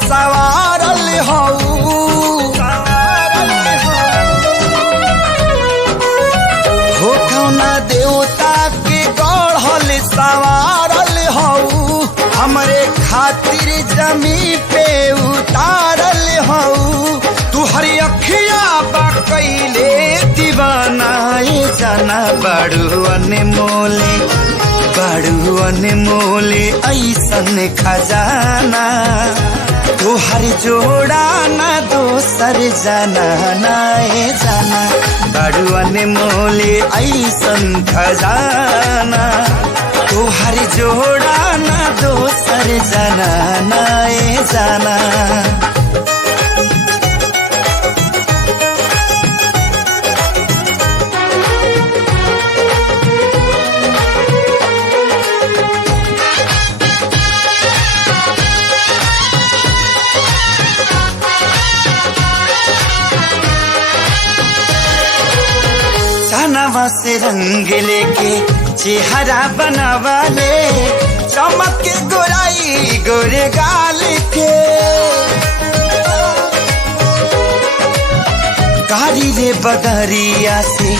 सवारल हऊ, हो कौना देवता के गढ़ल सवारल हऊ, हमरे खातिर जमी पे उतारल हऊ। तू हरी अखिया बा कैले दीवानाए जाना, बड़ू अनमोले बड़ू अनमोले ऐसन खजाना, तोहर जोड़ा ना दोसर जाना नाए जाना, बड़ू अनमोले ऐसन खजाना, तोहर जोड़ा ना दोसर जाना नाए जाना। चनवा से रंग लेके चेहरा बनावाले, चमक के गोराई गोरे गाल के, कारी रे बदरिया से